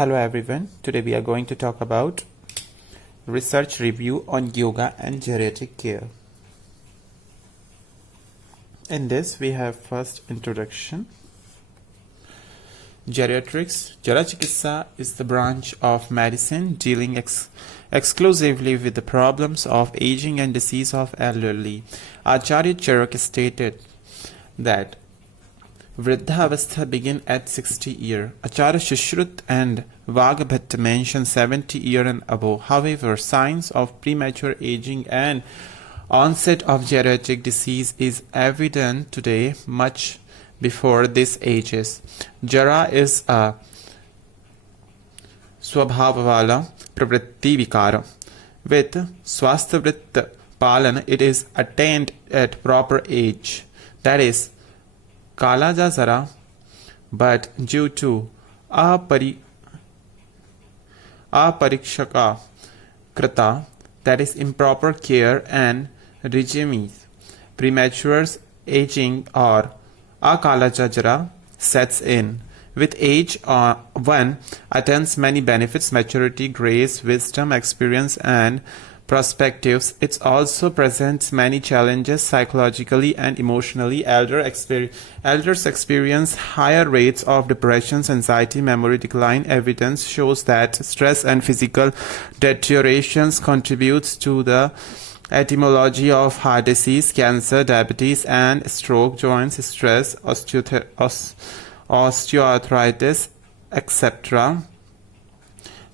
Hello everyone. Today we are going to talk about research review on yoga and geriatric care. In this we have first introduction. Geriatrics. Jara Chikitsa is the branch of medicine dealing exclusively with the problems of aging and disease of elderly. Acharya Charak stated that Vriddha Avastha begin at 60 years. Acharya Shishrut and Vagbhatta mention 70 years and above. However, signs of premature aging and onset of geriatric disease is evident today much before these ages. Jara is a swabhavavala pravritti vikara. With swasthavritta palan, it is attained at proper age. That is, Kalaja Zara, but due to aparikshaka krita, that is improper care and regime, premature aging or akalaja jara sets in. With age, one attains many benefits: maturity, grace, wisdom, experience, and perspectives. It also presents many challenges psychologically and emotionally. Elders experience higher rates of depression, anxiety, memory decline. Evidence shows that stress and physical deteriorations contributes to the etymology of heart disease, cancer, diabetes, and stroke, joints stress, osteoarthritis, etc.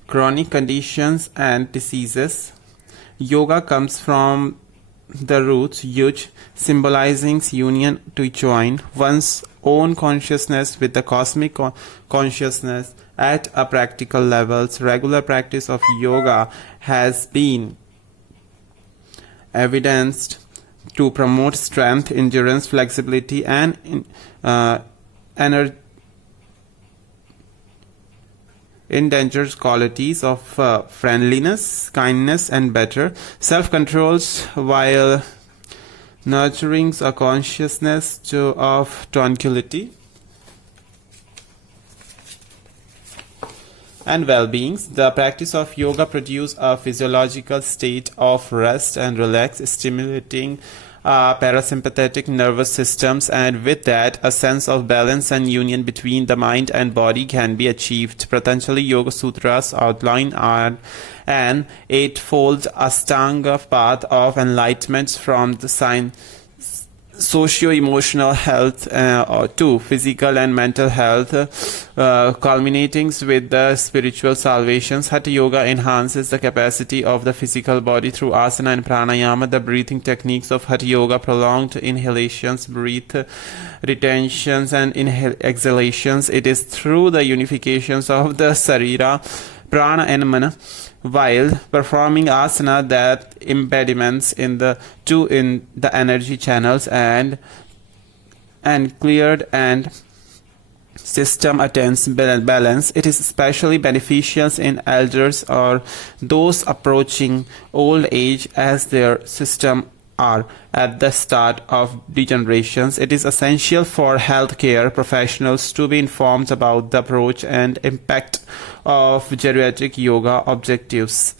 Chronic conditions and diseases. Yoga comes from the roots yuj, symbolizing union to join one's own consciousness with the cosmic consciousness at a practical level. Regular practice of yoga has been evidenced to promote strength, endurance, flexibility, and endangered qualities of friendliness, kindness, and better self-controls, while nurturing a consciousness of tranquility and well-being. The practice of yoga produces a physiological state of rest and relax, stimulating parasympathetic nervous systems, and with that a sense of balance and union between the mind and body can be achieved. Patanjali Yoga Sutras outline an eightfold Ashtanga path of enlightenment, from the socio-emotional health to physical and mental health, culminating with the spiritual salvations. Hatha Yoga enhances the capacity of the physical body through asana and pranayama. The breathing techniques of Hatha Yoga, prolonged inhalations, breath retentions, and exhalations. It is through the unifications of the sarira, prana, and mana while performing asana that impediments in the energy channels and cleared, and system attains balance. It is especially beneficial in elders or those approaching old age, as their system are at the start of degenerations. It is essential for healthcare professionals to be informed about the approach and impact of geriatric yoga objectives.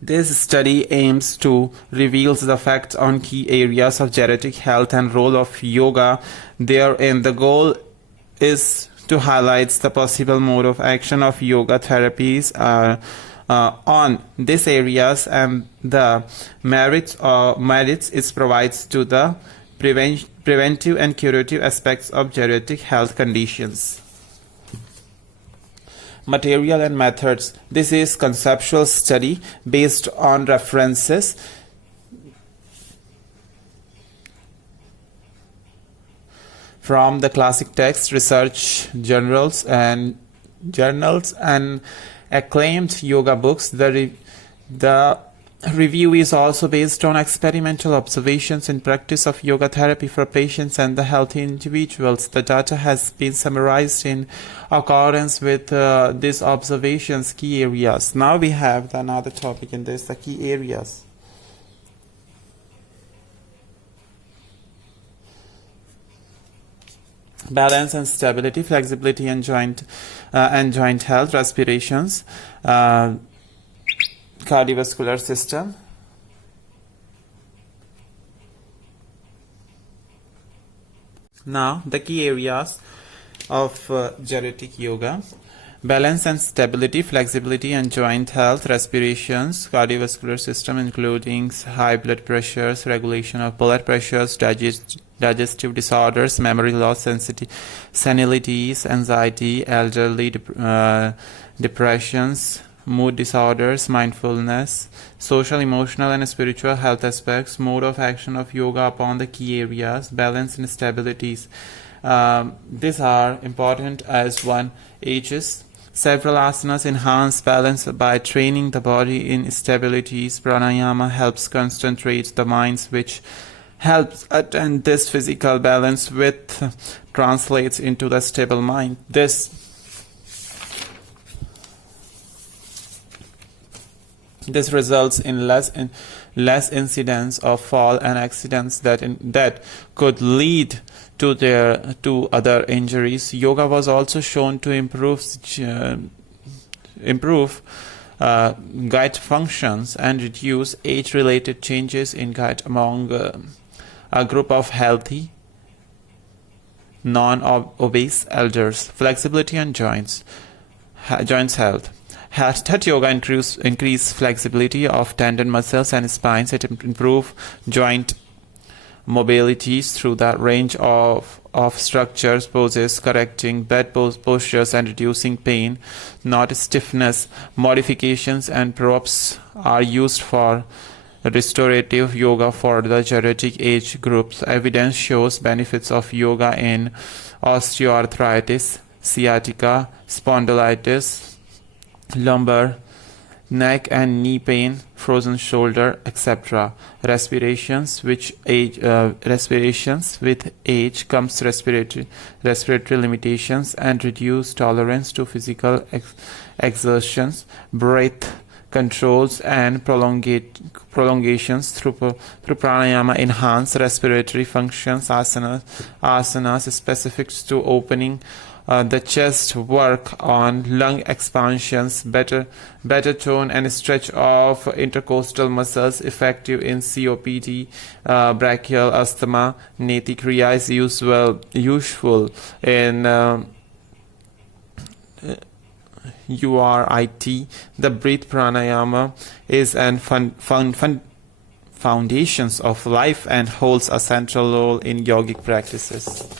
This study aims to reveal the facts on key areas of geriatric health and role of yoga therein. The goal is to highlight the possible mode of action of yoga therapies on these areas and the merits it provides to the preventive and curative aspects of geriatric health conditions. Material and methods. This is conceptual study based on references from the classic texts, research journals, and acclaimed yoga books. The review is also based on experimental observations in practice of yoga therapy for patients and the healthy individuals. The data has been summarized in accordance with these observations, key areas. Now we have another topic in this, the key areas. balance and stability, flexibility and joint health, respirations, cardiovascular system. Now, the key areas of geriatric yoga: balance and stability, flexibility and joint health, respirations, cardiovascular system, including high blood pressures, regulation of blood pressures, digestive disorders, memory loss, senilities, anxiety, elderly depressions, mood disorders, mindfulness, social, emotional, and spiritual health aspects, mode of action of yoga upon the key areas, balance and stabilities. These are important as one ages. Several asanas enhance balance by training the body in stabilities. Pranayama helps concentrate the minds, which helps attain this physical balance, which translates into the stable mind. This results in less incidence of fall and accidents that could lead to other injuries. Yoga was also shown to improve gut functions and reduce age-related changes in gut among a group of healthy, non-obese elders. Flexibility and joints health. Hatha yoga increase flexibility of tendon muscles and spines. It improve joint mobilities through that range of structures, poses, correcting bed postures and reducing pain, not stiffness. Modifications and props are used for restorative yoga for the geriatric age groups. Evidence shows benefits of yoga in osteoarthritis, sciatica, spondylitis, lumbar, neck and knee pain, frozen shoulder, etc. Respirations with age comes respiratory limitations and reduced tolerance to physical exertions, breath controls and prolongations through pranayama enhance respiratory functions. Asanas specific to opening the chest work on lung expansions, better tone and stretch of intercostal muscles, effective in COPD, brachial asthma. Neti Kriya is useful in URIT. The breath pranayama is an foundations of life and holds a central role in yogic practices.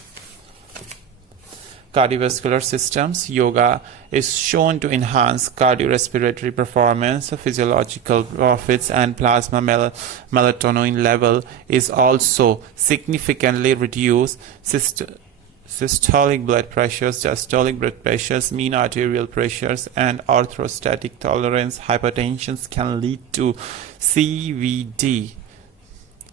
Cardiovascular systems. Yoga is shown to enhance cardiorespiratory performance, physiological profits, and plasma melatonin level is also significantly reduced. Systolic blood pressures, diastolic blood pressures, mean arterial pressures, and orthostatic tolerance hypertension can lead to CVD.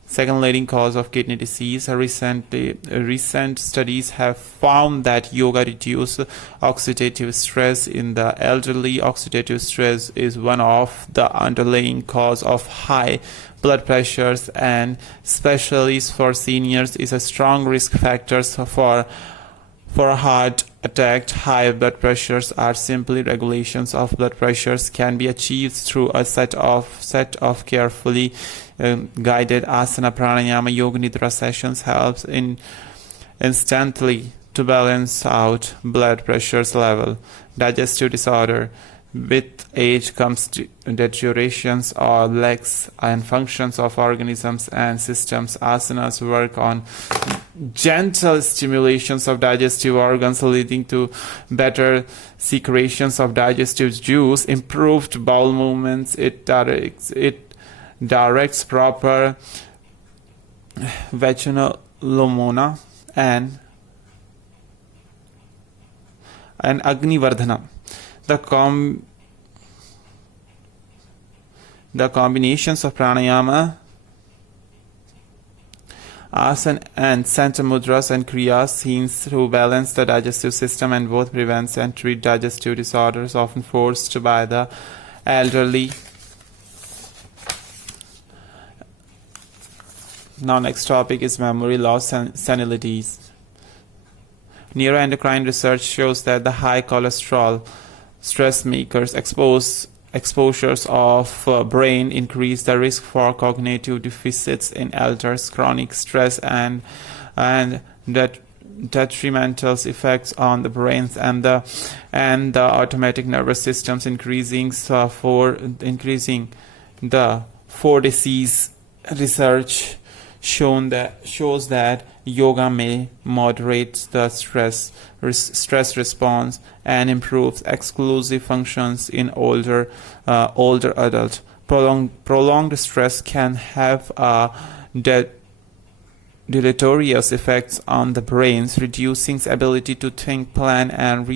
Second leading cause of kidney disease. Recent studies have found that yoga reduces oxidative stress in the elderly. Oxidative stress is one of the underlying cause of high blood pressures, and especially for seniors is a strong risk factor for heart attack. High blood pressures are simply regulations of blood pressures can be achieved through a set of carefully guided asana, pranayama, yoga nidra sessions helps instantly to balance out blood pressures level. Digestive disorder. With age comes deteriorations or lacks and functions of organisms and systems. Asanas work on gentle stimulations of digestive organs, leading to better secretions of digestive juice, improved bowel movements. It directs proper vaginal lumina and Agni Vardhana. The combinations of pranayama, asana, and center mudras and kriyas seems to balance the digestive system and both prevents and treat digestive disorders often forced by the elderly. Now next topic is memory loss and senilities. Neuroendocrine research shows that the high cholesterol stress makers exposures of brain increase the risk for cognitive deficits in elders, chronic stress, and that detrimental effects on the brains and the automatic nervous systems, increasing the for disease research shows that yoga may moderate the stress response and improves exclusive functions in older adults. Prolonged stress can have a deleterious effects on the brain's, reducing its ability to think, plan, and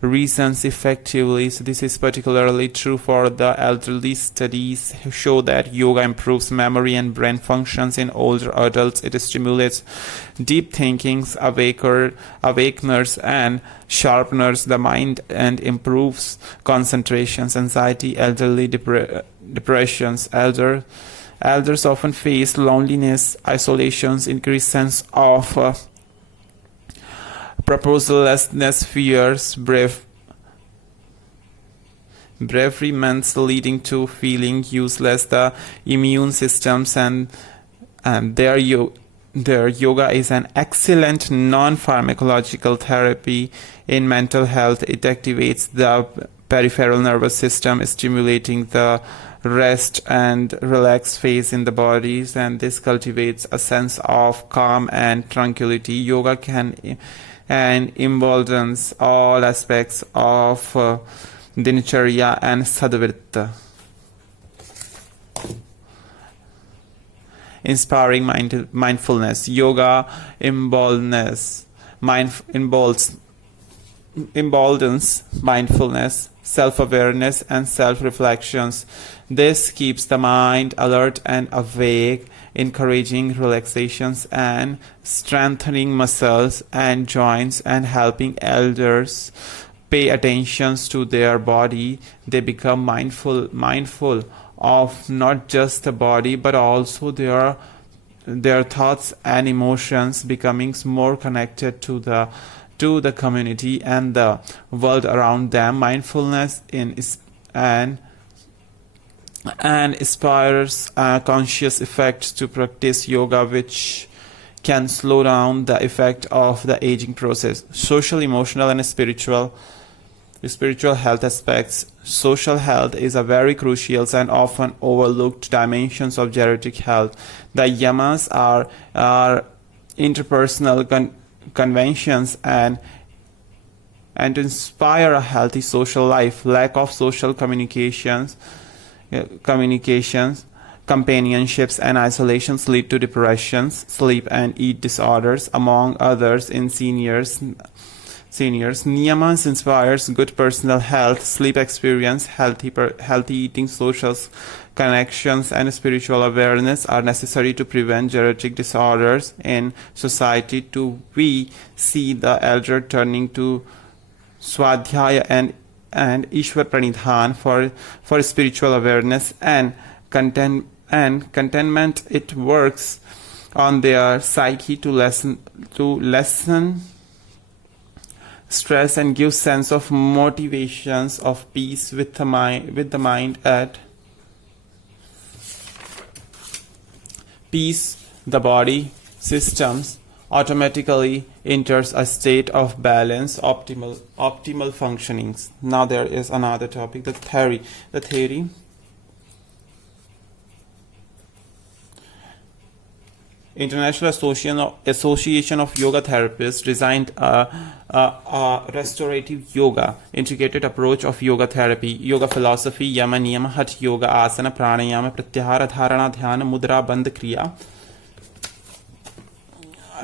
reason effectively. So this is particularly true for the elderly. Studies show that yoga improves memory and brain functions in older adults. It stimulates deep thinking, awakeners, and sharpeners the mind, and improves concentrations, anxiety, elderly depressions. Elders often face loneliness, isolations, increased sense of purposelessness, fears, bereavements leading to feeling useless. The immune systems and their yoga is an excellent non-pharmacological therapy in mental health. It activates the peripheral nervous system, stimulating the rest and relaxed phase in the bodies, and this cultivates a sense of calm and tranquility. Yoga can and emboldens all aspects of dinacharya and sadhvritta, inspiring mindfulness. Yoga emboldens mindfulness, self-awareness, and self-reflections. This keeps the mind alert and awake, encouraging relaxations and strengthening muscles and joints, and helping elders pay attention to their body. They become mindful of not just the body but also their thoughts and emotions, becoming more connected to the community and the world around them. Mindfulness and inspires conscious effects to practice yoga, which can slow down the effect of the aging process. Social, emotional, and spiritual health aspects. Social health is a very crucial and often overlooked dimensions of geriatric health. The yamas are interpersonal conventions and to inspire a healthy social life. Lack of social communications, companionships, and isolations lead to depressions, sleep and eat disorders, among others. In seniors, niyamas inspires good personal health, sleep experience, healthy eating, social connections, and spiritual awareness are necessary to prevent geriatric disorders in society. We see the elder turning to swadhyaya and Ishwar Pranidhan for spiritual awareness and contentment. It works on their psyche to lessen stress and give sense of motivations of peace with the mind at peace. The body systems automatically enters a state of balance, optimal functionings. Now there is another topic, the theory. International Association of Yoga Therapists designed a restorative yoga integrated approach of yoga therapy. Yoga philosophy: yama, niyama, hatha yoga, asana, pranayama, pratyahara, dharana, dhyana, mudra, bandh, kriya.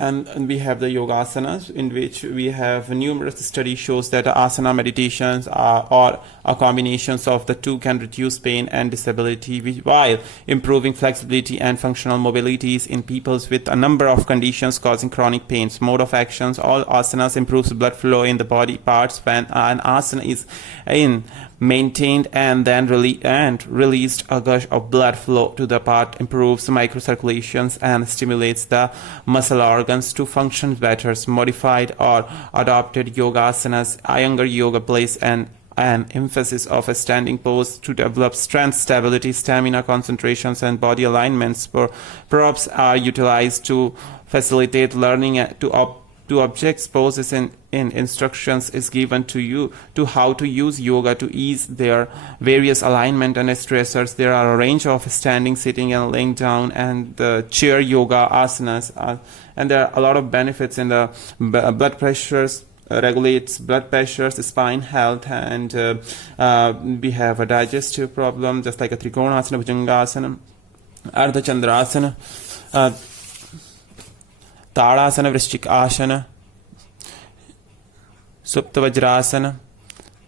And we have the yoga asanas, in which we have numerous studies shows that asana meditations or a combinations of the two can reduce pain and disability while improving flexibility and functional mobilities in people with a number of conditions causing chronic pains. Mode of actions: all asanas improves blood flow in the body parts. When an asana is maintained and then released, a gush of blood flow to the part improves microcirculations and stimulates the muscle organs organs to function better. Modified or adopted yoga asanas, Iyengar yoga place an emphasis of a standing pose to develop strength, stability, stamina, concentrations, and body alignments. Props are utilized to facilitate learning to objects. Poses in instructions is given to you to how to use yoga to ease their various alignment and stressors. There are a range of standing, sitting, and laying down, and the chair yoga asanas, and there are a lot of benefits in the blood pressures. Regulates blood pressures, spine health, and we have a digestive problem, just like a Trikonasana, Bhujangasana, Ardha Chandrasana, Tadasana, Vrishchik Asana, Supta Vajrasana,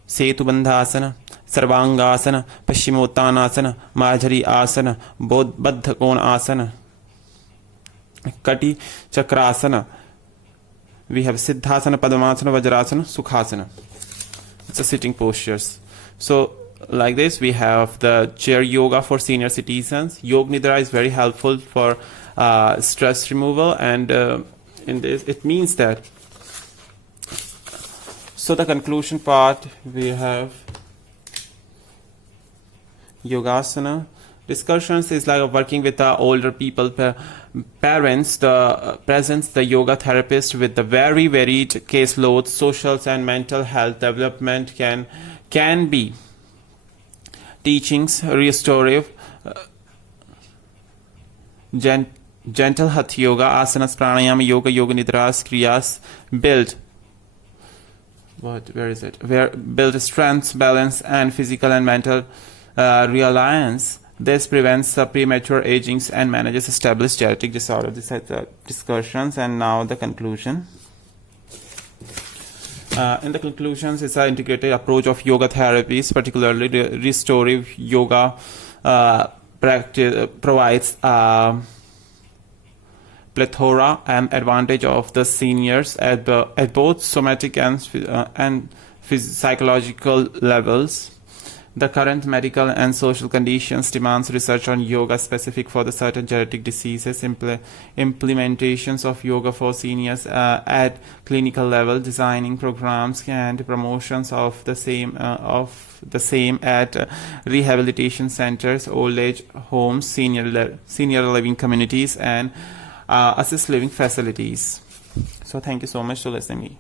Setu Bandhasana, Sarvangasana, Paschimottanasana, Majhari Asana, Baddha Kona Asana, Kati Chakrasana. We have Siddhasana, Padmasana, Vajrasana, Sukhasana. It's a sitting postures. So like this, we have the chair yoga for senior citizens. Yoga Nidra is very helpful for stress removal, and in this it means that. So the conclusion part, we have Yogasana. Discussions is like working with the older people, parents, the presents, the yoga therapist with the very varied caseloads, social and mental health development can be teachings, restorative, gentle hatha yoga, asanas, pranayama yoga, yoga nidras, kriyas, build strength, balance, and physical and mental reliance. This prevents premature aging and manages established geriatric disorder. These are the discussions, and now the conclusion. In the conclusions, it's an integrated approach of yoga therapies, particularly the restorative yoga practice provides plethora and advantage of the seniors at both somatic and psychological levels. The current medical and social conditions demands research on yoga specific for the certain geriatric diseases. Implementations of yoga for seniors at clinical level, designing programs and promotions of the same at rehabilitation centers, old age homes, senior living communities, and assisted living facilities. So thank you so much for listening to me.